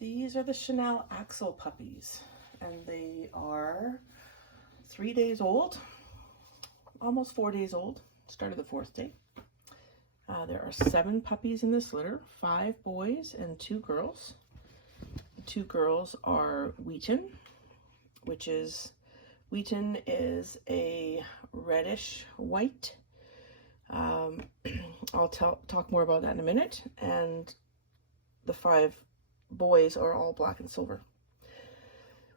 These are the Axel puppies, and they are 3 days old, almost 4 days old, started the 4th day. There are 7 puppies in this litter, 5 boys and 2 girls. The 2 girls are wheaten, wheaten is a reddish white. I'll talk more about that in a minute. And the 5 boys are all black and silver.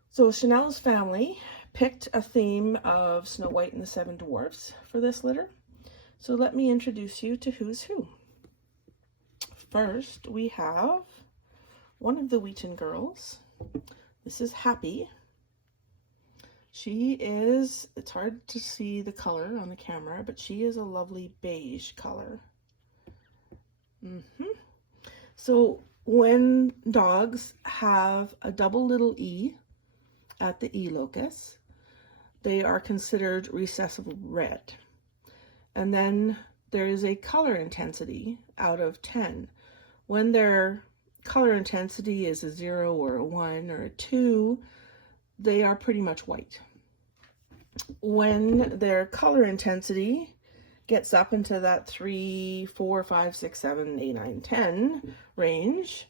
So Chanel's family picked a theme of Snow White and the 7 Dwarfs for this litter. So let me introduce you to who's who. First, we have one of the Wheaten girls. This is Happy. She is, it's hard to see the color on the camera, but she is a lovely beige color. So when dogs have a double little E at the E locus, they are considered recessive red. And then there is a color intensity out of 10. When their color intensity is a 0 or a 1 or a 2, they are pretty much white. When their color intensity gets up into that 3, 4, 5, 6, 7, 8, 9, 10 range,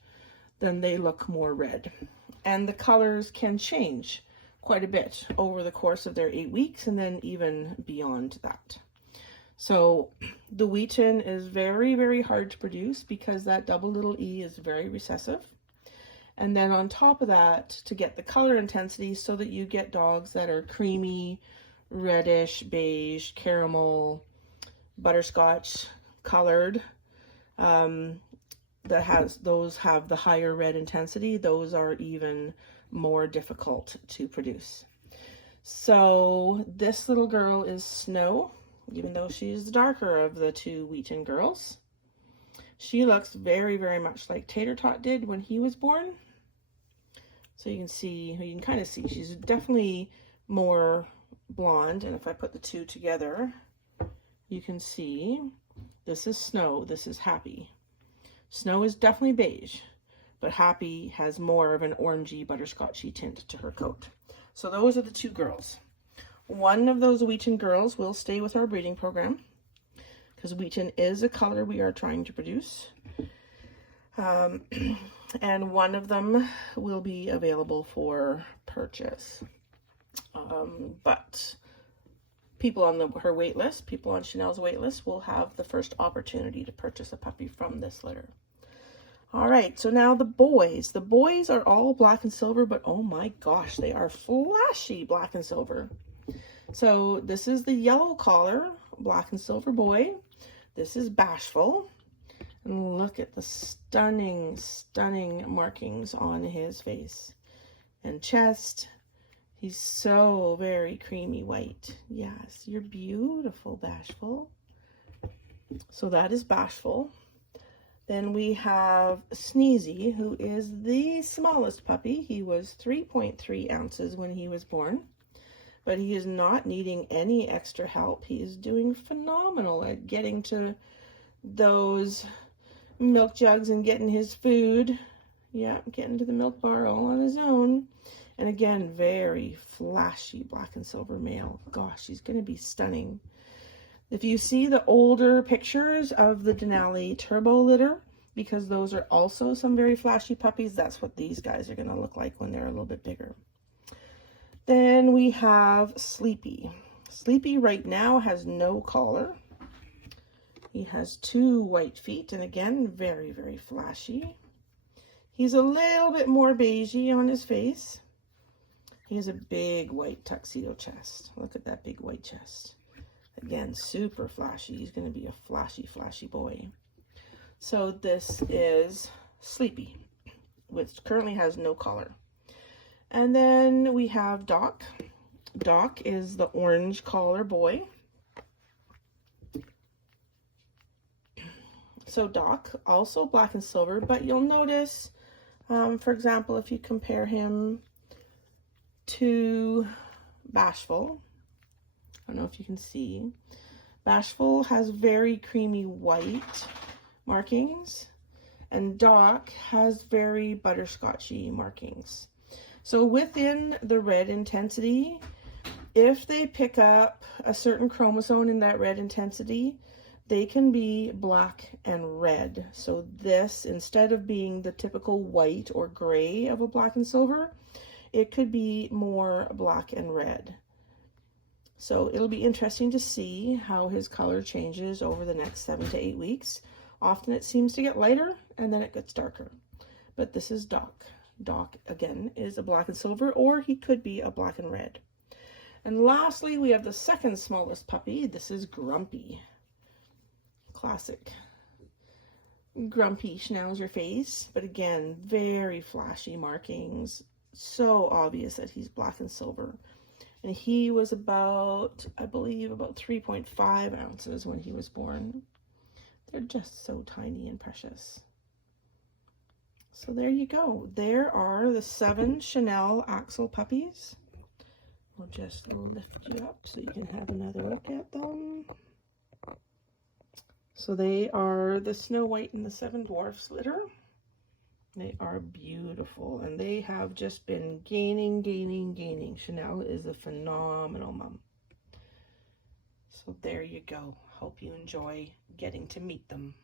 then they look more red. And the colors can change quite a bit over the course of their 8 weeks and then even beyond that. So the Wheaten is very, very hard to produce because that double little E is very recessive. And then on top of that, to get the color intensity so that you get dogs that are creamy, reddish, beige, caramel, butterscotch colored, those have the higher red intensity. Those are even more difficult to produce. So this little girl is Snow, even though she's the darker of the 2 Wheaten girls. She looks very, very much like Tater Tot did when he was born. So you can kind of see she's definitely more blonde. And if I put the 2 together, you can see this is Snow, this is Happy. Snow is definitely beige, but Happy has more of an orangey, butterscotchy tint to her coat. So those are the 2 girls. One of those Wheaten girls will stay with our breeding program because Wheaten is a color we are trying to produce. And one of them will be available for purchase. But people on her wait list, people on Chanel's wait list, will have the first opportunity to purchase a puppy from this litter. All right, so now the boys. The boys are all black and silver, but oh my gosh, they are flashy black and silver. So this is the yellow collar, black and silver boy. This is Bashful. And look at the stunning, stunning markings on his face and chest. He's so very creamy white. Yes, you're beautiful, Bashful. So that is Bashful. Then we have Sneezy, who is the smallest puppy. He was 3.3 ounces when he was born, but he is not needing any extra help. He is doing phenomenal at getting to those milk jugs and getting his food. Yeah, getting to the milk bar all on his own. And again, very flashy black and silver male. Gosh, he's going to be stunning. If you see the older pictures of the Denali Turbo litter, because those are also some very flashy puppies, that's what these guys are going to look like when they're a little bit bigger. Then we have Sleepy. Sleepy right now has no collar. He has 2 white feet, and again, very, very flashy. He's a little bit more beigey on his face. He has a big white tuxedo chest. Look at that big white chest. Again, super flashy. He's going to be a flashy, flashy boy. So this is Sleepy, which currently has no collar. And then we have Doc. Doc is the orange collar boy. So Doc, also black and silver, but you'll notice, for example, if you compare him to Bashful, I don't know if you can see, Bashful has very creamy white markings, And Doc has very butterscotchy markings. So within the red intensity, if they pick up a certain chromosome in that red intensity, they can be black and red. So this, instead of being the typical white or gray of a black and silver, it could be more black and red. So it'll be interesting to see how his color changes over the next 7 to 8 weeks. Often it seems to get lighter and then it gets darker. But this is Doc. Doc, again, is a black and silver, or he could be a black and red. And lastly, we have the second smallest puppy. This is Grumpy. Classic Grumpy schnauzer face, but again, very flashy markings. So obvious that he's black and silver. And he was about, I believe, about 3.5 ounces when he was born. They're just so tiny and precious. So there you go. There are the 7 Chanel Axel puppies. We'll lift you up so you can have another look at them. So they are the Snow White and the 7 Dwarfs litter. They are beautiful, and they have just been gaining. Chanel is a phenomenal mom. So there you go. Hope you enjoy getting to meet them.